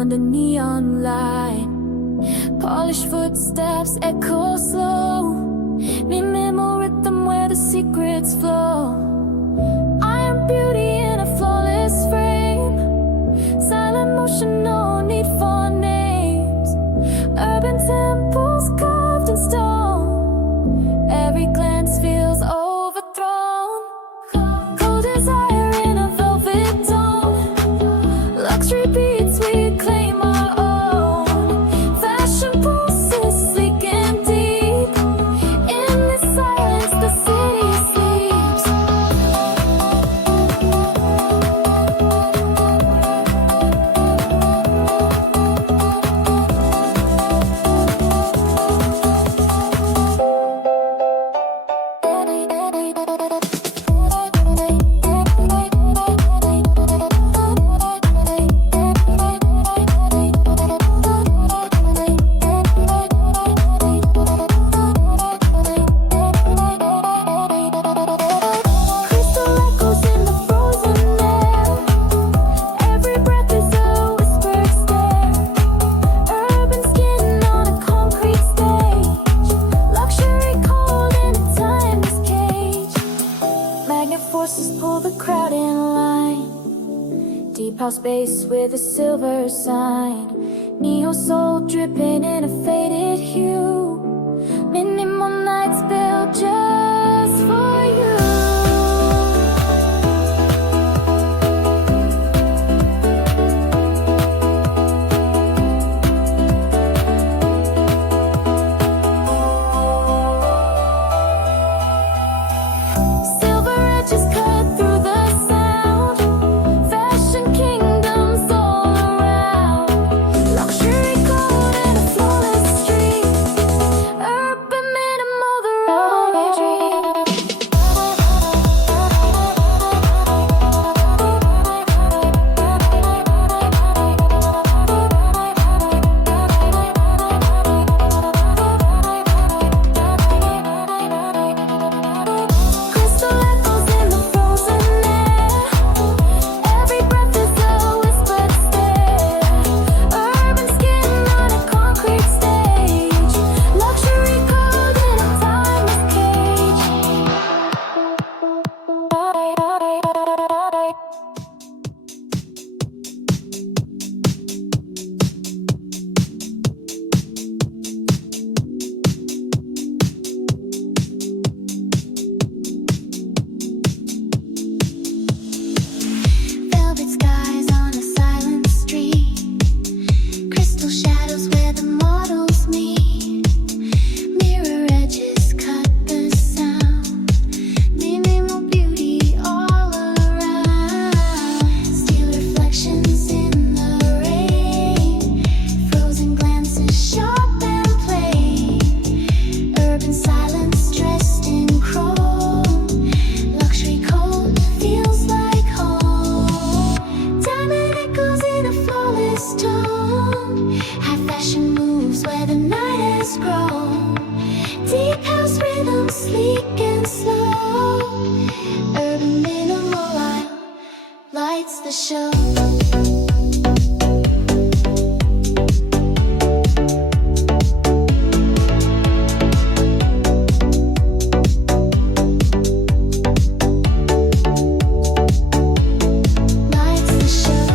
under neon light. Polished footsteps echo slow, minimal rhythm where the secrets flow. I am beauty in a flawless frame, silent motion, no need for names. Urban temples carved in stone, every glance feels overthrown. Cold desire in a velvet tone, luxury beats we claim our own. Fashion pulses sleek and deep, in this silence the city sleeps. Crystal echoes in the frozen air, every breath is a whispered stare. Urban skin on a concrete stage, luxury cold in a timeless cage. Magnet forces pull the crowd in line, deep house bass with a silver sign. Neo soul dripping in a faded hue, minimal nights built just for you. Silver edges cut through the sound, fashion kingdoms all around. Luxury gold and a flawless street, urban minimal, the road I dream. Crystal echoes in the frozen air, every breath is a whispered stare. Urban skin on a concrete stage, luxury cold in a timeless cage. Velvet skies on a silent street, crystal shadows where the models meet. Mirror edges cut the sound, minimal beauty all around. Steel reflections in the rain, frozen glances sharp and plain. Urban silence dressed in chrome, luxury cold feels like home. Diamond echoes in a flawless tone, high fashion moves where the night has grown. Deep house rhythm, sleek and slow, urban minimal lights the show. Lights the show.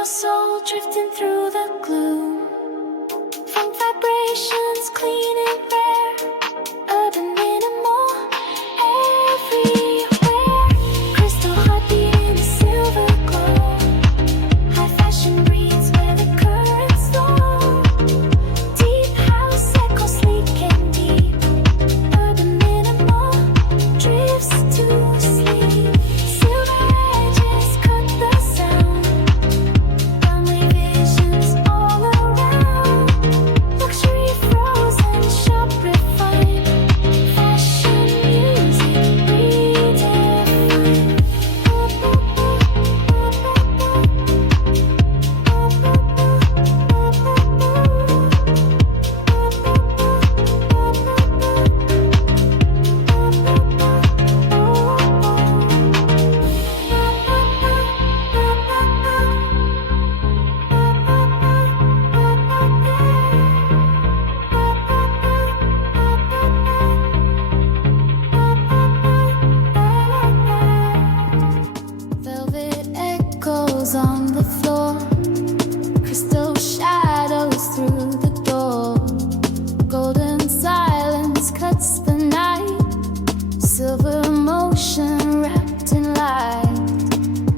your soul drifting through the gloom. Funk vibrations clean and rare, urban minimal everywhere. Crystal heartbeat in a silver glow. High fashion breeds where the currents flow. Deep house echo sleek and deep. Urban minimal drifts to sleep. Silver edges cut the sound. Runway visions all around. Luxury frozen, sharp refined. Fashion music redefined. Velvet echoes on the floor, crystal shadows through the door. Golden silence cuts the night, silver motion wrapped in light.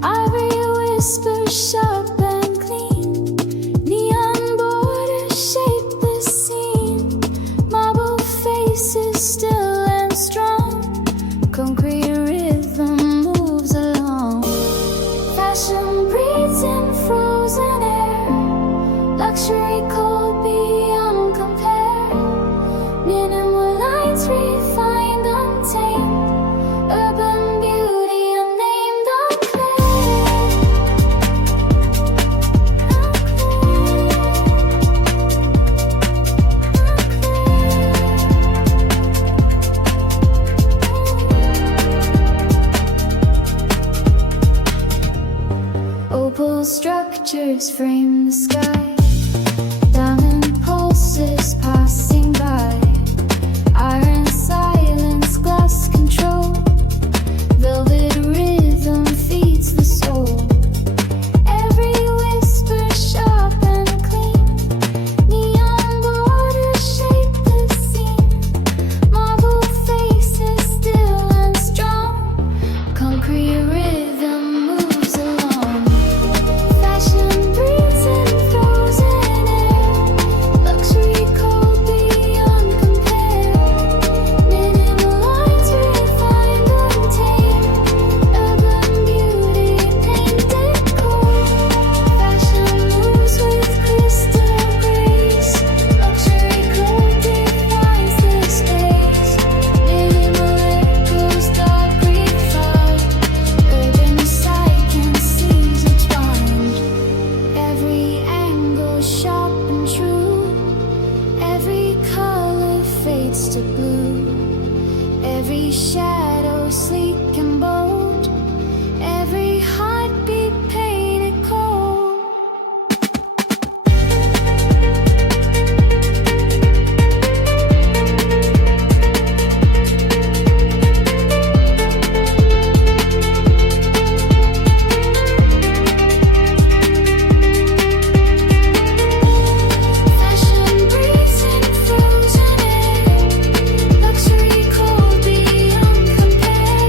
Ivory whisper sharp and clean, neon borders shape the scene. Marble faces still and strong, concrete rhythm moves along. Fashion breathes in frozen air, luxury cold beyond compare. Minimal lines refined, untamed, urban beauty unnamed, opal structures frame the sky. Diamond pulses passing by. Iron silence, glass control. Velvet rhythm feeds the soul. Every whisper sharp and clean. Neon borders shape the scene. Marble faces still and strong. Concrete rhythm moves along. Fashion breathes in frozen air, luxury cold beyond compare. Minimal lines refined, untamed, urban beauty painted gold. Fashion moves with crystal grace, luxury cold defines the space. Minimal echoes dark refined, urban sight can seize its mind. Every angle sharp and true, every color fades to blue. Every shadow sleek and bold, every heartbeat painted cold. Fashion breathes in frozen air, luxury cold beyond compare.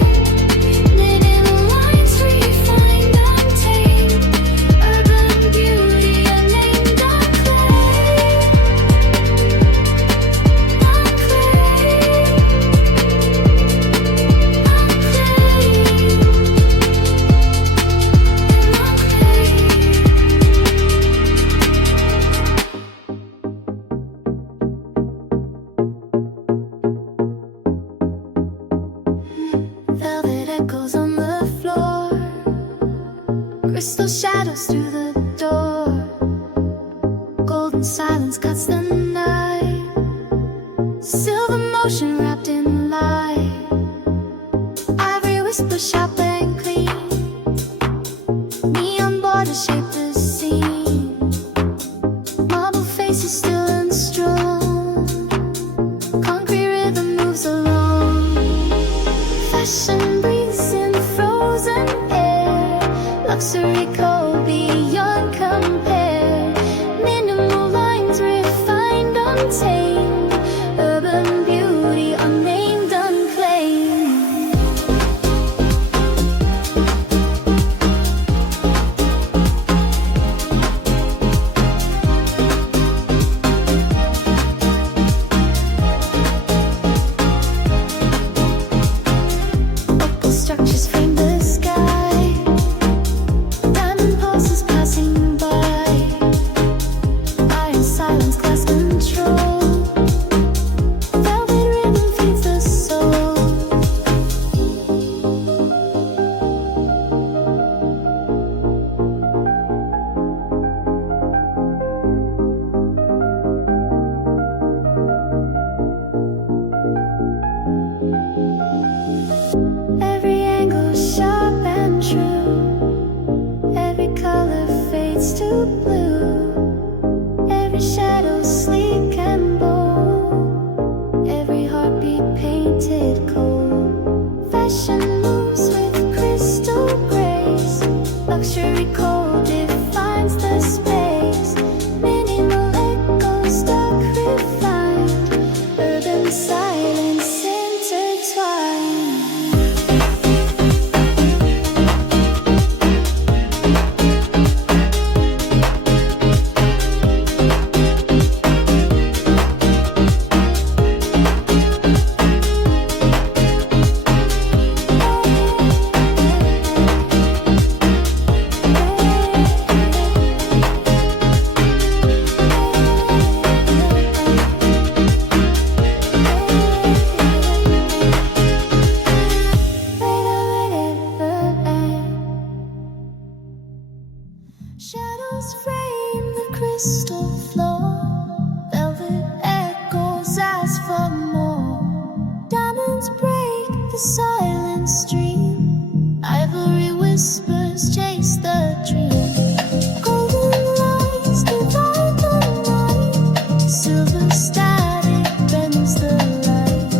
to blue. Every shadow sleek and bold. Every heartbeat painted cold. Fashion moves with crystal grace. Luxury code defines the space. Minimal echoes, dark refined. Urban silence intertwined. Shadows frame the crystal floor. Velvet echoes ask for more. Diamonds break the silent stream. Ivory whispers chase the dream. Golden lights divide the night. Silver static bends the light.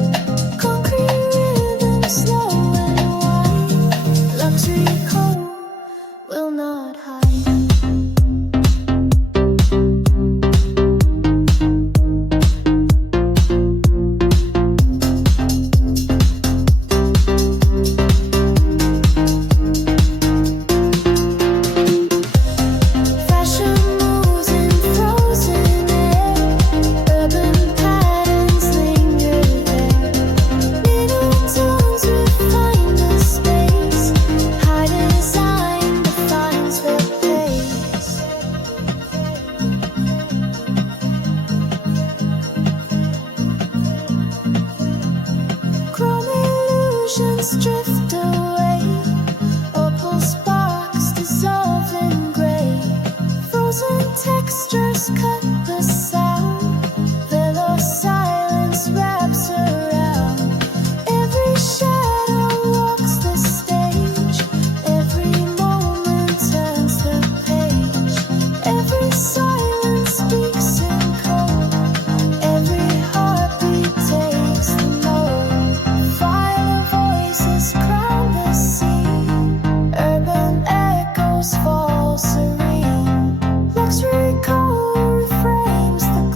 Concrete rhythm slow and wide. Luxury code will not hide. Fashion moves in frozen air. Urban patterns linger there. Middle tones refine the space. High design defines the place. Chrome illusions drift away. Opal sparks dissolve in gray. Frozen textures cut the sound. Velour silence wraps around. Every shadow walks the stage. Every moment turns the page. Every silence speaks in code. Every heartbeat takes the mold. Fire voices crown the scene. Urban echoes fall serene. Luxury code reframes the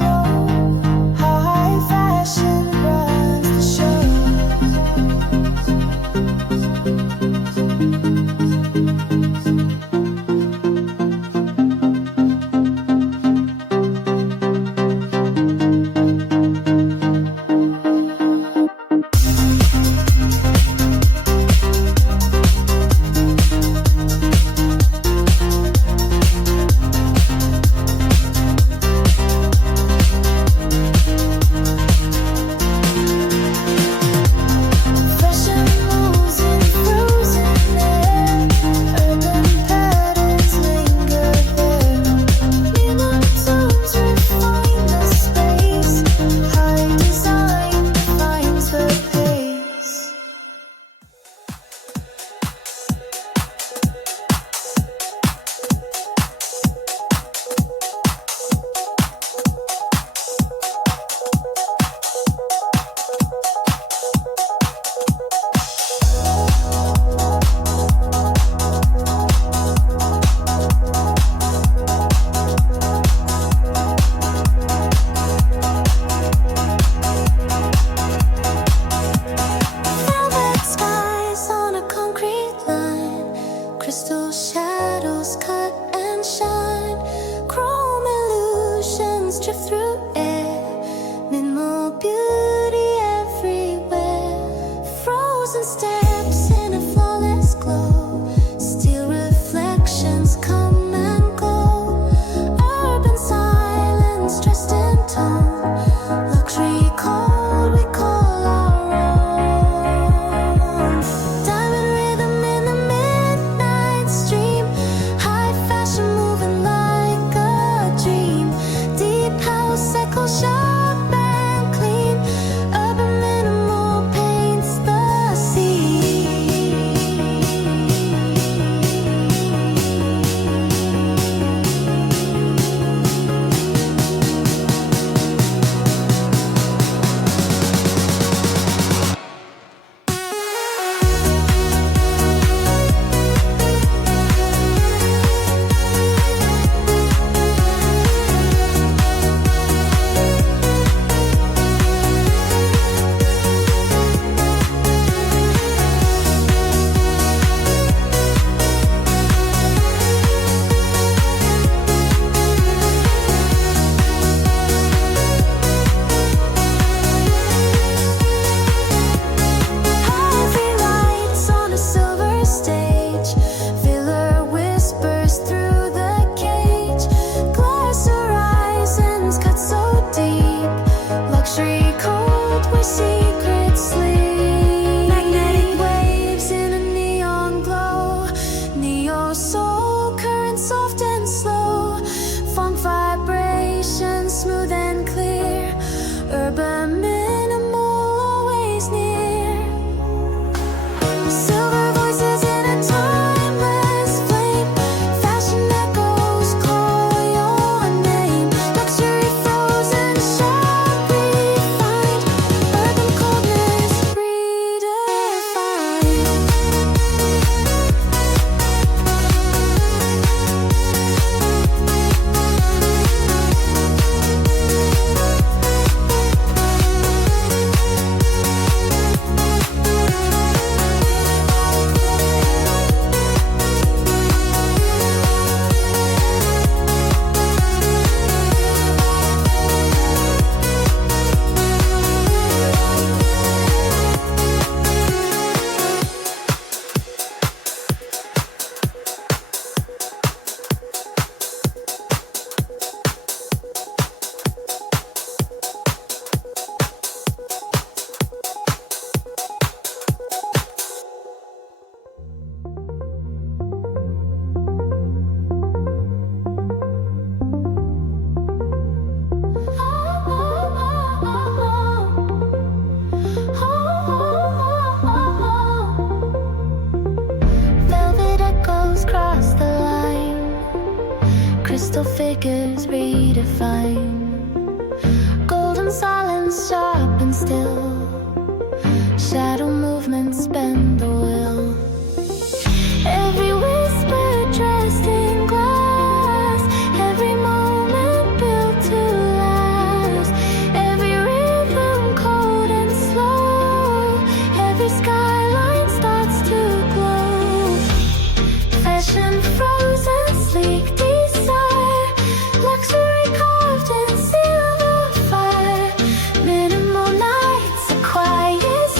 colors redefine. Golden silence, sharp and still. Shadow movements bend the will. Every whisper dressed in glass. Every moment built to last. Every rhythm cold and slow. Every skyline starts to glow. Fashion frozen, sleek desire. Luxury carved in silver fire. Minimal nights, a quiet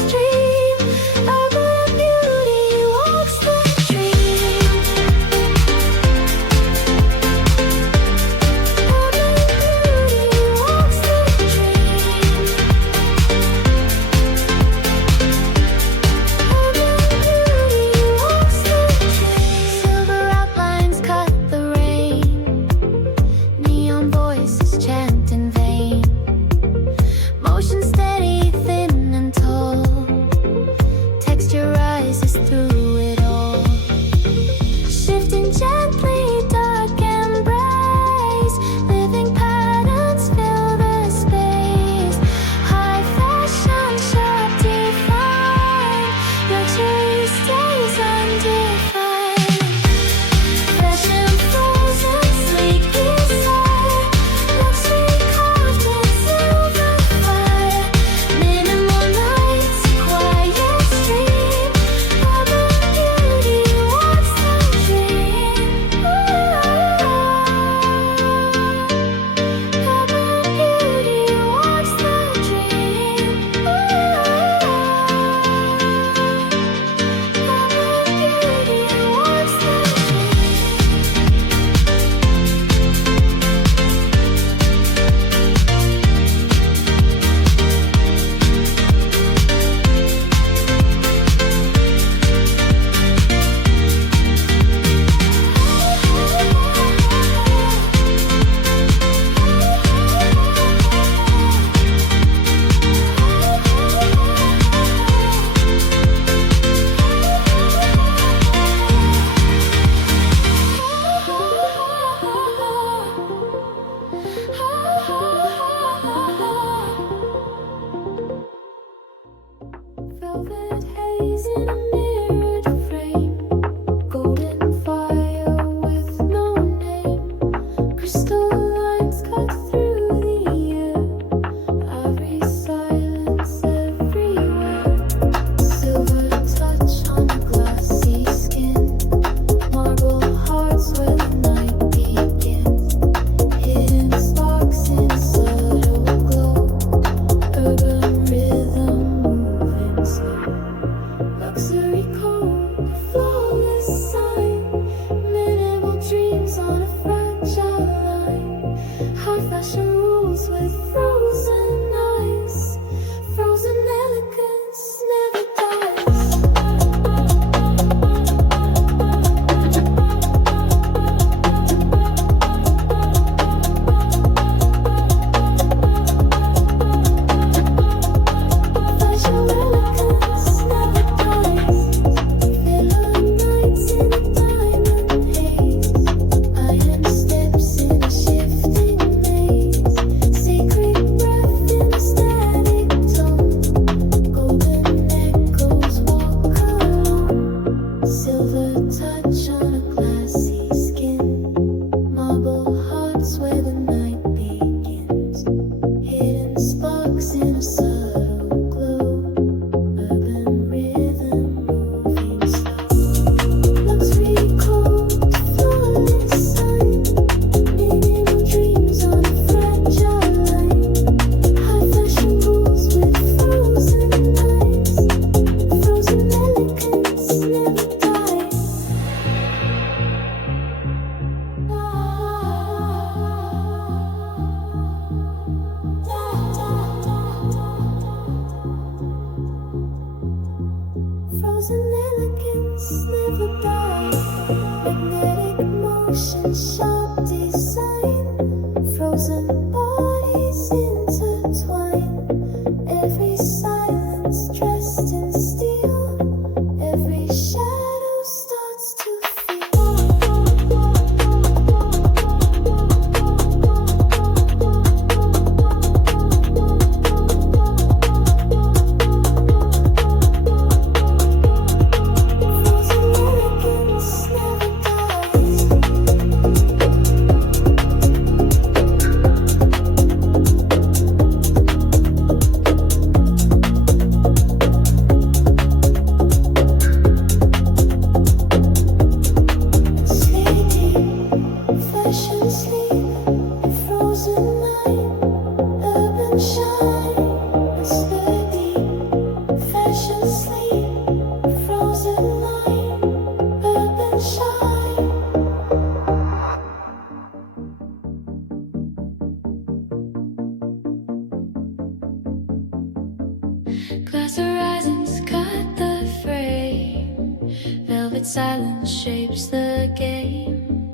Glass horizons cut the frame. Velvet silence shapes the game.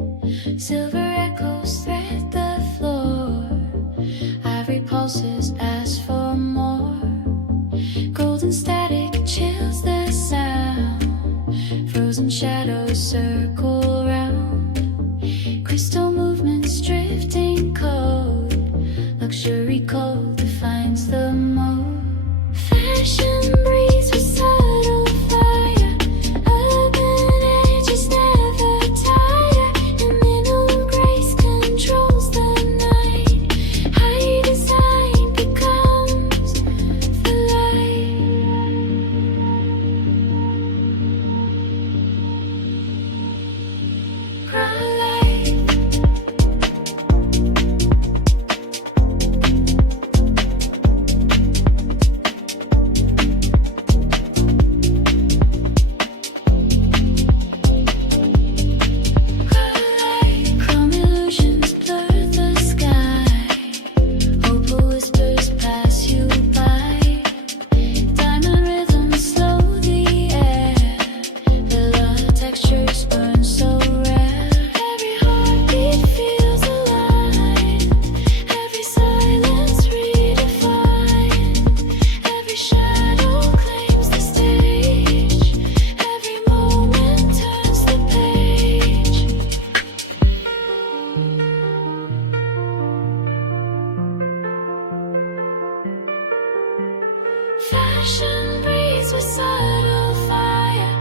Silver echoes thread the floor. Ivory pulses ask for more. Golden static chills the sound. Frozen shadows circle round. Crystal movements drifting cold. Luxury cold defines the mode. Fashion breathes with subtle fire. Urban edges never tire. And middle grace controls the night. High design becomes the light. Brown light. Chrome illusions blur the sky. Opal whispers pass you by. Diamond rhythms slow the air. Villa textures burn so rare. Every heartbeat feels alive. Every silence redefined. Every shadow claims the stage. Every moment turns the page. Fashion breathes with subtle fire.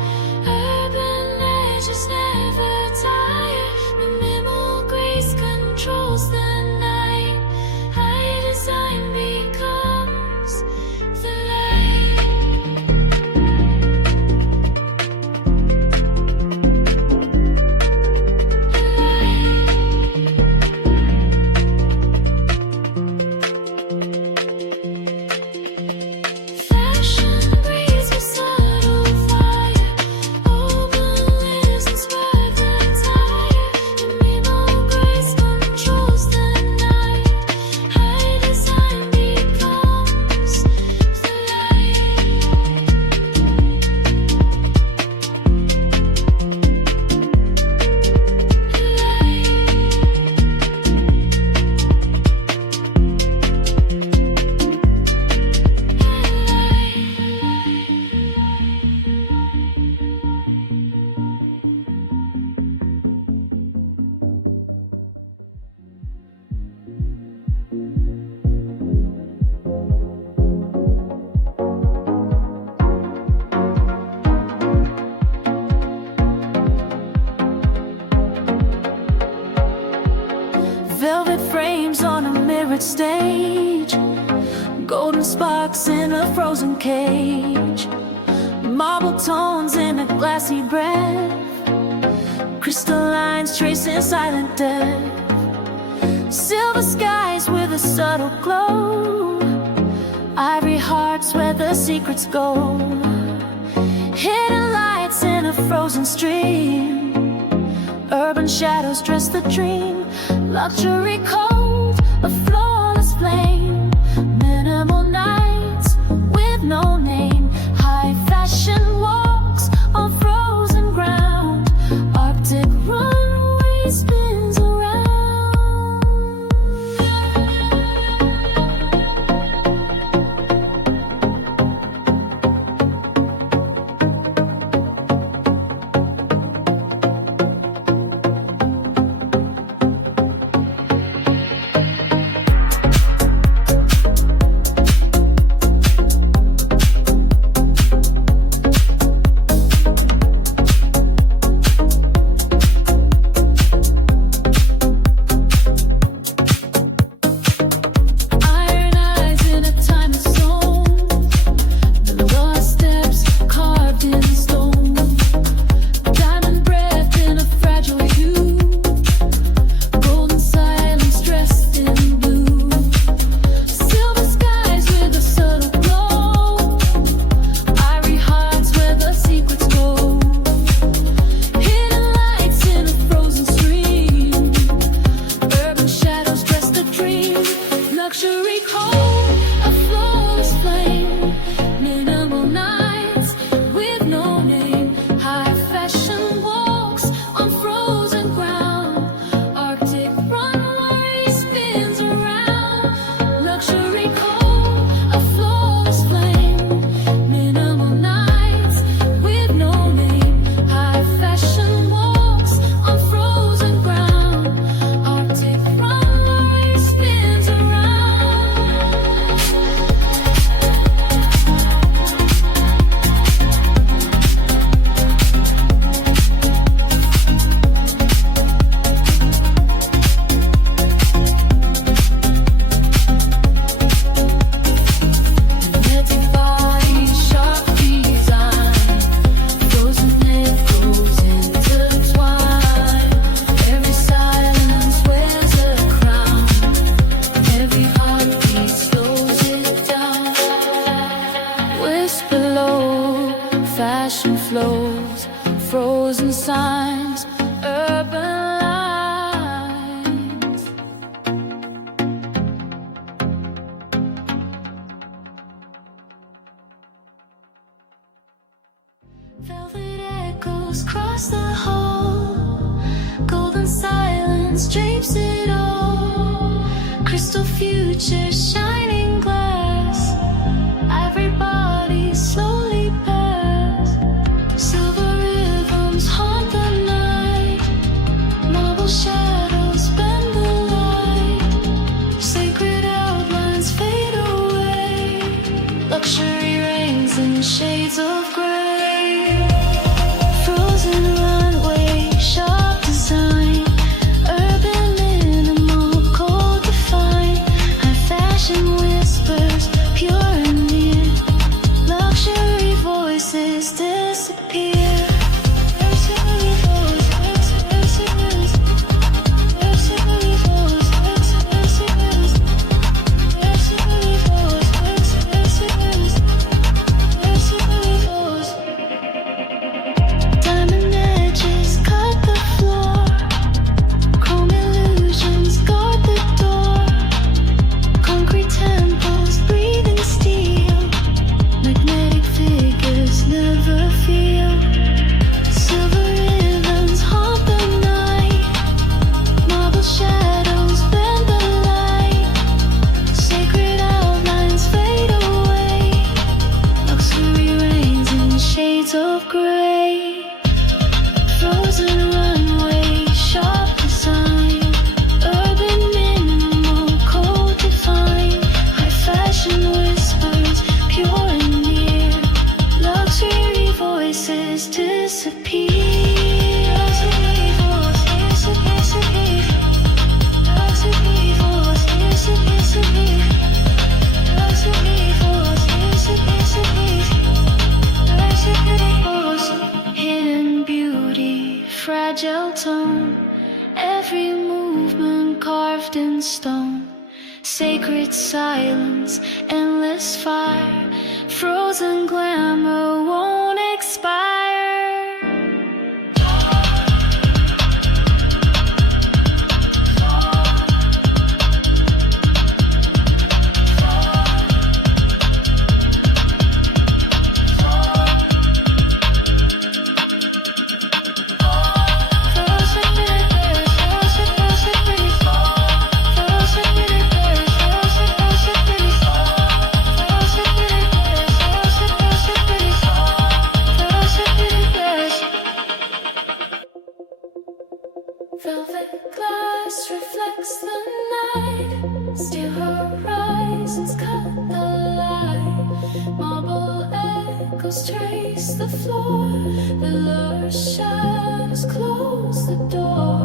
Urban edges never tire. Minimal grace controls the night. High design becomes the light. Fashion breathes with subtle fire. Open lips and swerve the tire. Minimal grace controls the night. High design becomes the Velvet frames on a mirrored stage. Golden sparks in a frozen cage. Marble tones in a glassy breath. Crystal lines tracing silent death. Silver skies with a subtle glow. Ivory hearts where the secrets go. Hidden lights in a frozen stream. Urban shadows dress the dream. Luxury cold, a flawless flame. Minimal nights with no name. High fashion walks on frozen ground. Arctic runway spins around. signs, urban lines. Velvet echoes cross the hall, golden silence drapes it all. Crystal future, shining glass, ivory bodies slowly pass. Silver rhythms haunt the night, marble shadows bend the light. Sacred outlines fade away, luxury reigns in shades of gray. Frozen runway, sharp design, urban minimal, cold define. High fashion whispers, pure and near. Luxury voices disappear. Diamond edges cut the floor, chrome illusions guard the door. Concrete temples breathing steel, magnetic figures never feel. Silver ribbons haunt the night, marble shadows bend the light. Sacred outlines fade away, luxury reigns in shades of gray. Frozen runway, sharp design, urban minimal, cold define. High fashion whispers, pure and near. Luxury voices disappear. Luxury voices disappear. Luxury voices disappear. Luxury voices disappear. Hidden beauty, fragile tone, every movement carved in stone. Sacred silence, endless fire, frozen glamour won't expire. Velvet glass reflects the night, steel horizons cut the light. Marble echoes trace the floor, the lush shadows close the door.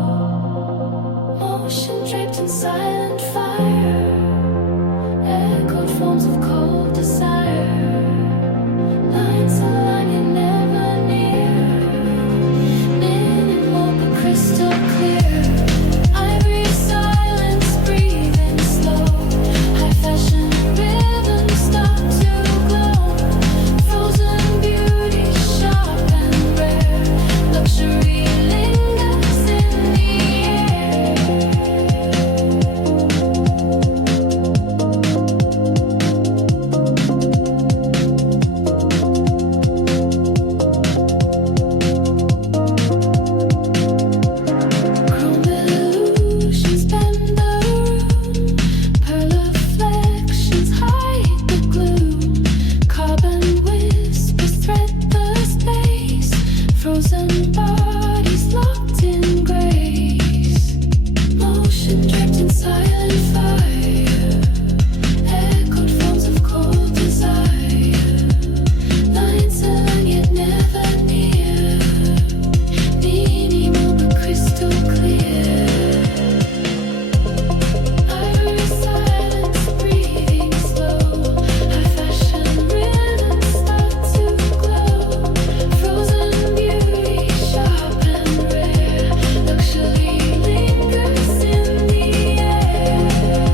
Motion draped in silent fire, echoed forms of cold desire. Lines align yet never near, minimal but crystal clear. Ivory silence breathing slow, high fashion rhythms start to glow. Frozen beauty, sharp and rare, luxury lingers in the chrome illusions bend the room, pearl reflections hide the gloom. Carbon whispers thread the space, frozen bodies locked in grace. Motion draped in silent fire, echoed forms of cold desire. Lines align yet never near, minimal but crystal clear. Ivory silence breathing slow, high fashion rhythms start to glow. Frozen beauty, sharp and rare, luxury lingers in the air.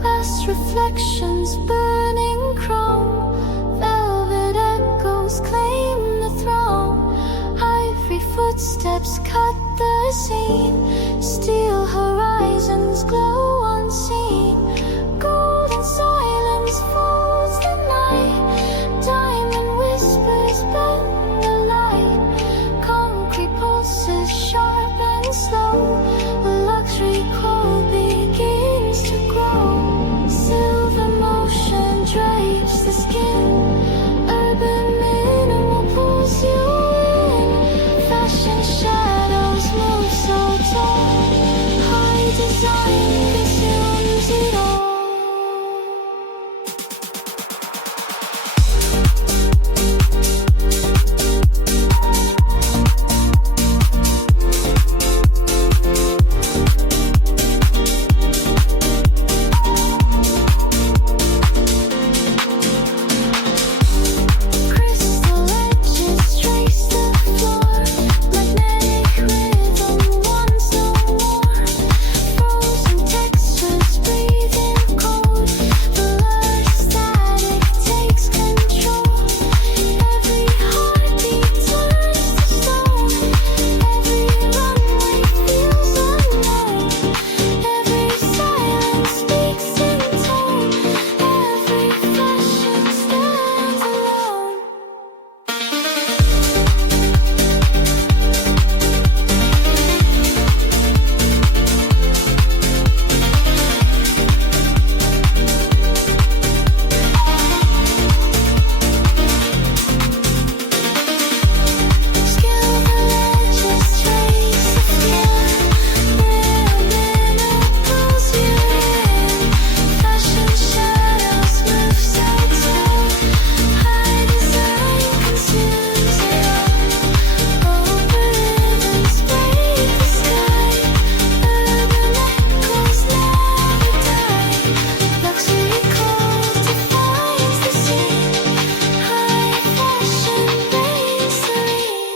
Glass reflections, burning chrome, velvet echoes claim the throne. Ivory footsteps cut the scene, steel horizons glow unseen. Golden silence folds the night, diamond whispers bend the light. Concrete pulses sharp and slow, a luxury call begins to grow. Silver motion drapes the skin, urban minimal pulls you in. Fashion shadows move so tall, high design consumes it all. Crystal edges trace the floor, magnetic rhythm once no more. Frozen textures breathing cold, blur static takes control. Every heartbeat turns to stone, every runway feels unknown. Every silence speaks in tone, every fashion stands alone. Silver edges trace the floor, rare minerals you in. Fashion shadows move so tall, high design consumes it all. Over rhythms break the sky, urban echoes never die. Luxury call defines the scene, high fashion reigns serene.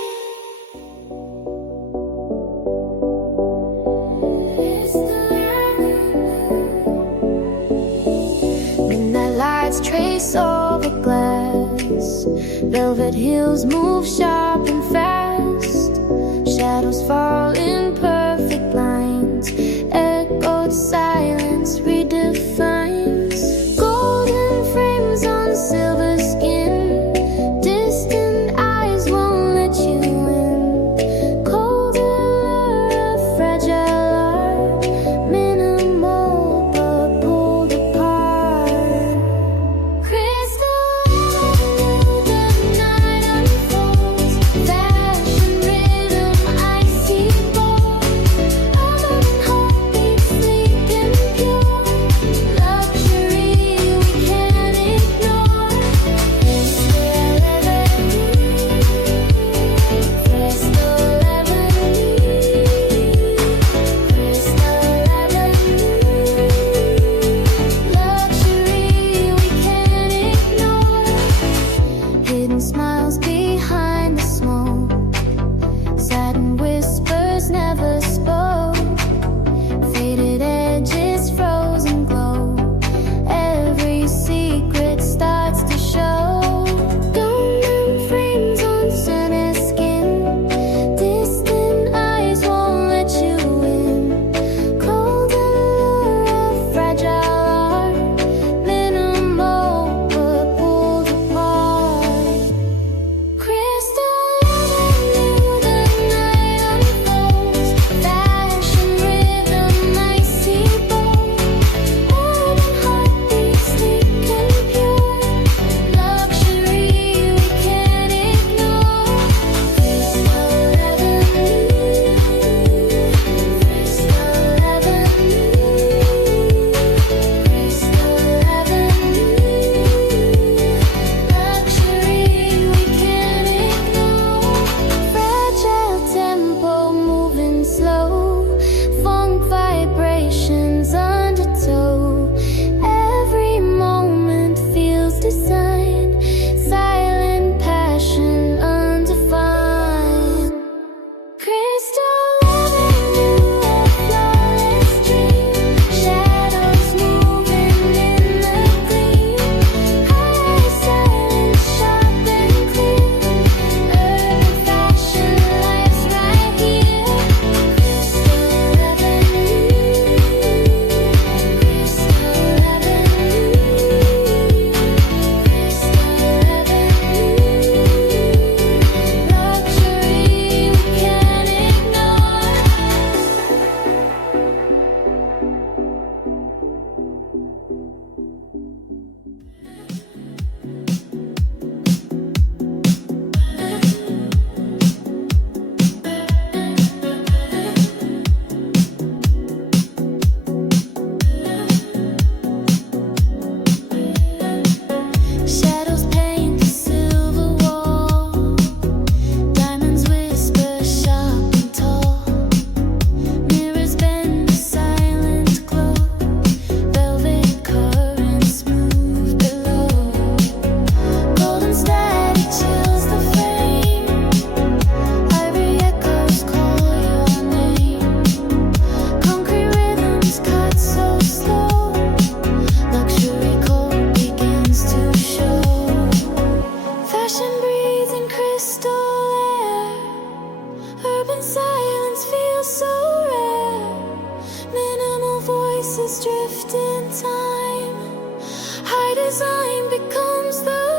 Midnight lights trace over glass, velvet heels move sharp and fast. Shadows fall in perfect lines, echoed silence redefines. Golden frames on silver skin, distant eyes won't let you in. Cold allure of fragile art, minimal but pulled apart. Crystal avenue, the night unfolds. Fashion rhythm, icy bold. feels so rare. Minimal voices drift in time. High design becomes the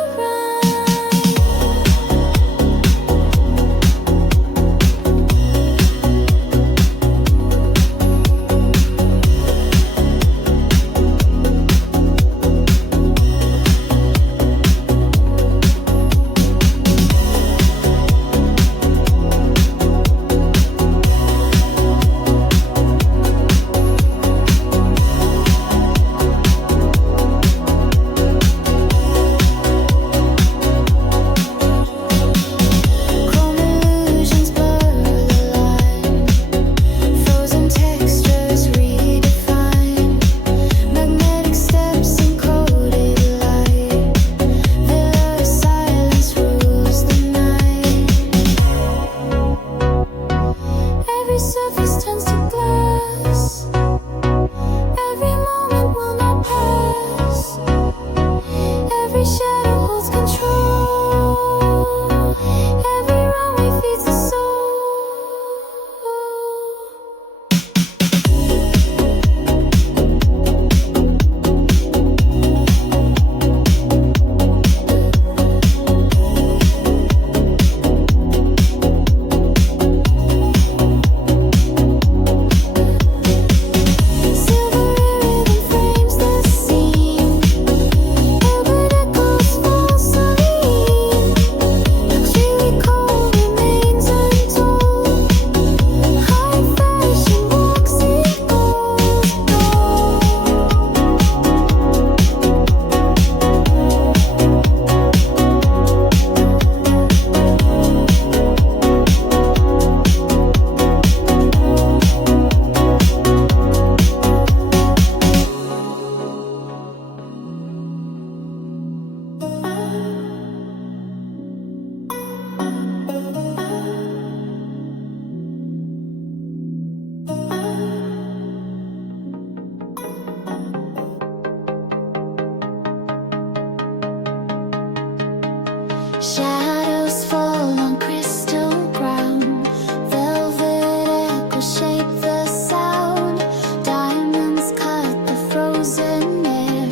shadows fall on crystal ground. Velvet echoes shape the sound. Diamonds cut the frozen air.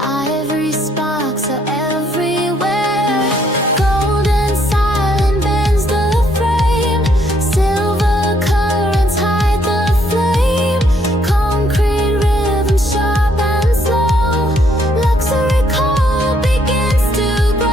Ivory sparks are everywhere. Golden silent bends the frame. Silver currents hide the flame. Concrete rhythm sharp and slow. Luxury cold begins to grow.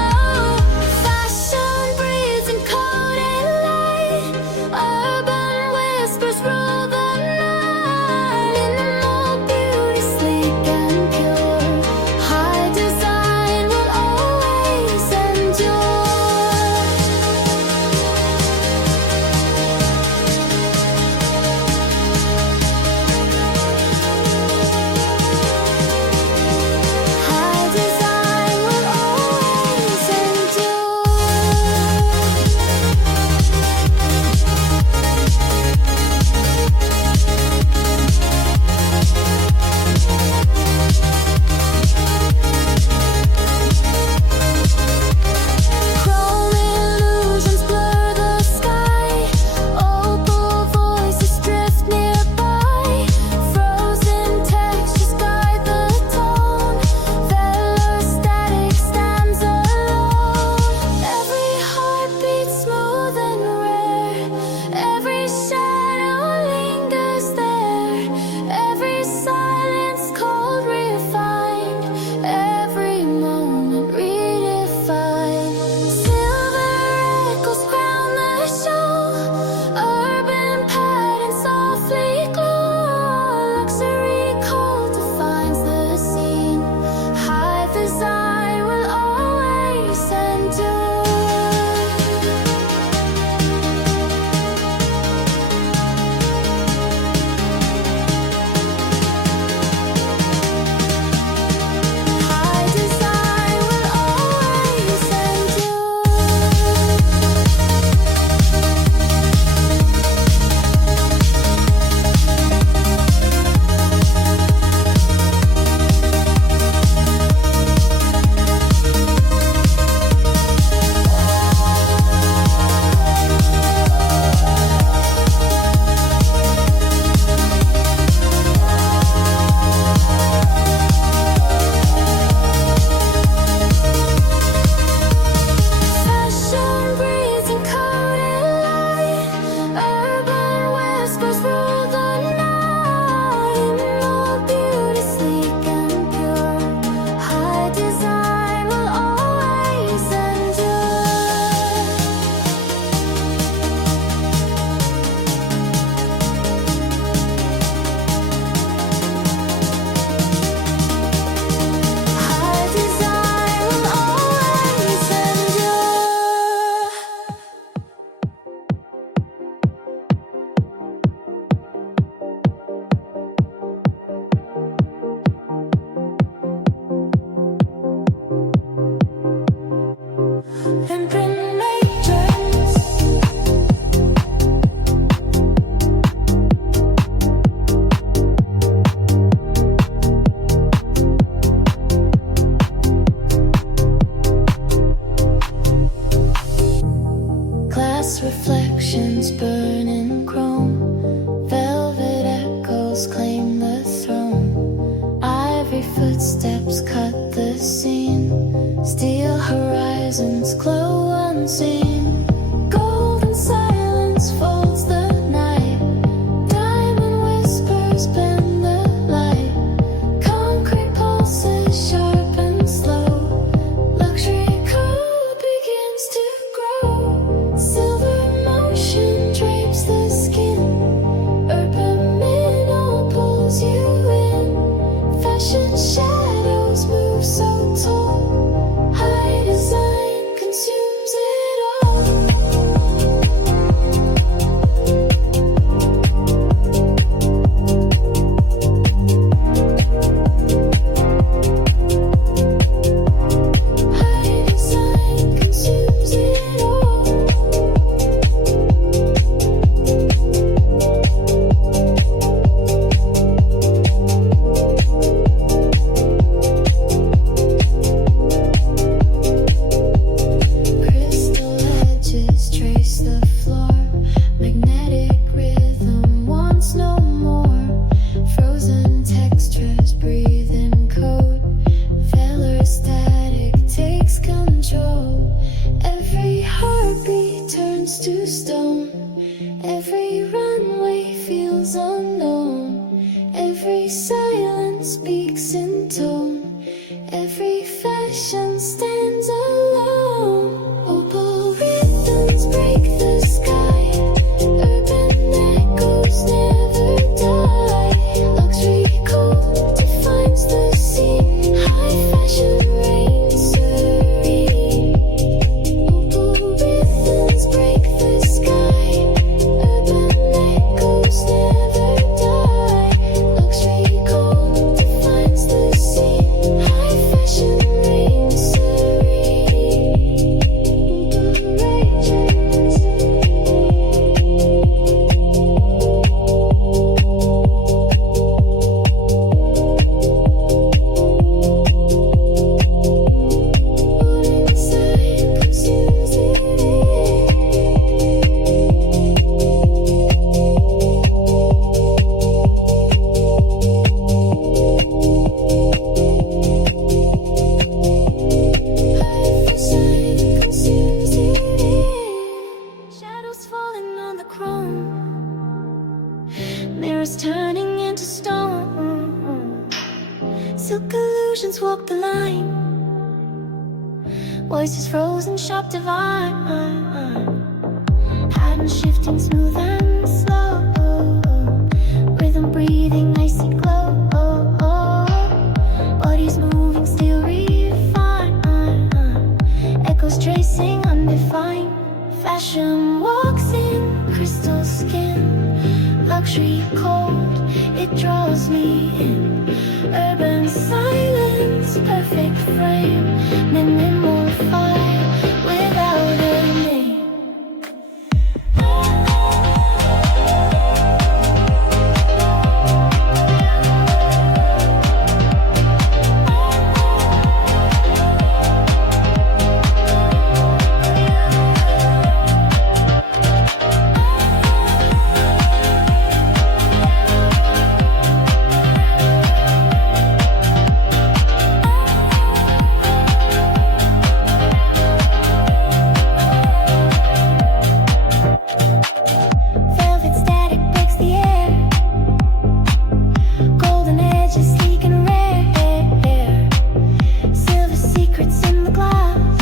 Every runway feels unknown. Every silence speaks in tone. Every fashion stands alone. Opal rhythms break the sky. Urban echoes never die. Luxury code defines the scene. High fashion reigns serene. Opal rhythms break the sky. Urban echoes never die. Luxury code defines the scene. High fashion reigns serene. What inside consumes it. Shadows falling on the chrome, mirrors turning into stone. Silk illusions walk the line, voices frozen, sharp, divine. Patterns shifting smooth and slow, rhythm breathing, icy glow. Bodies moving, still refined. Echoes tracing, undefined. Fashion walks in crystal skin. Luxury cold, it draws me in. Urban silence, perfect frame. Minimal fire without a name. Velvet static breaks the air. Golden edges sleek and rare. Silver secrets in the glass.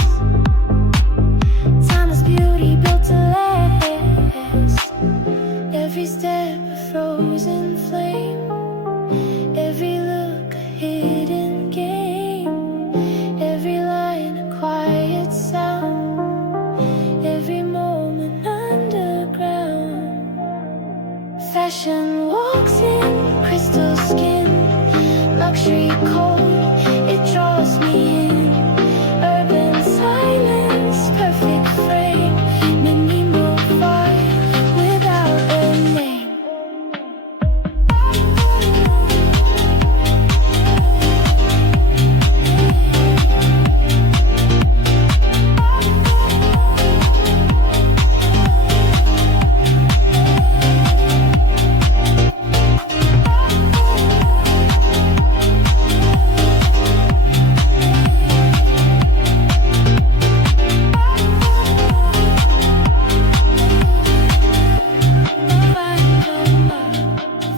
Timeless beauty built to last. Every step a frozen flame. Every look a hidden game. Every line a quiet sound. Every moment underground. Fashion walks in crystal skin. Luxury cold, it draws me in. Urban silence, perfect frame. Minimal fire without a name.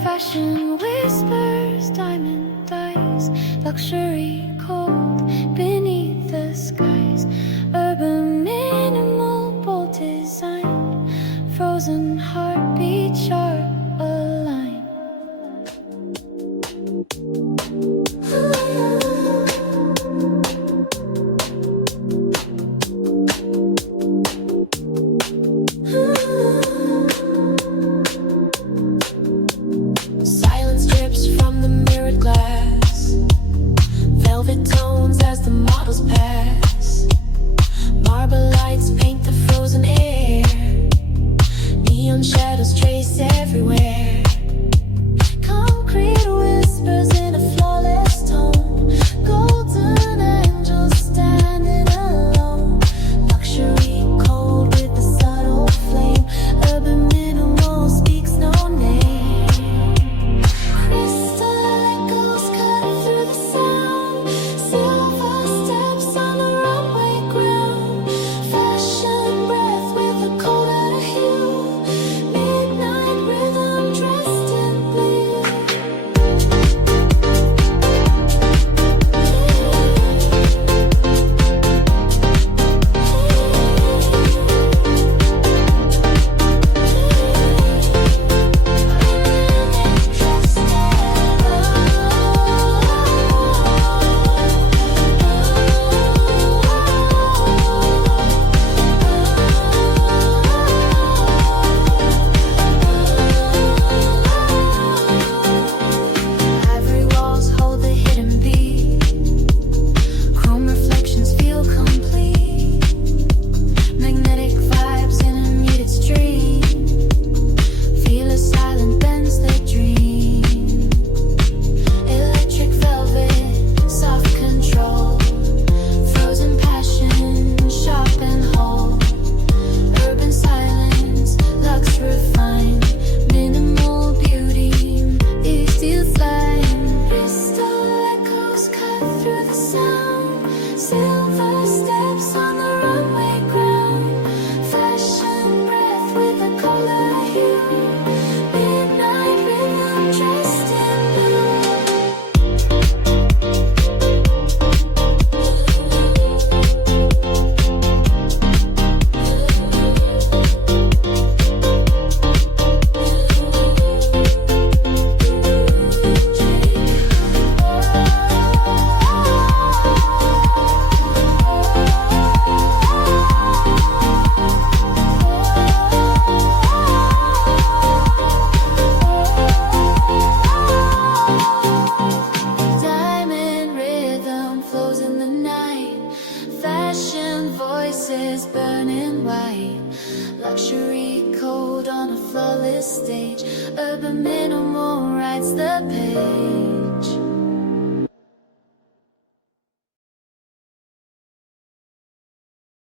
Fashion whispers, diamond eyes. Luxury cold beneath the skies. Urban minimal, bold design. Frozen heartbeat, sharp aligned. Silence drips from the mirrored glass. luxury code on a flawless stage. Urban minimal writes the page.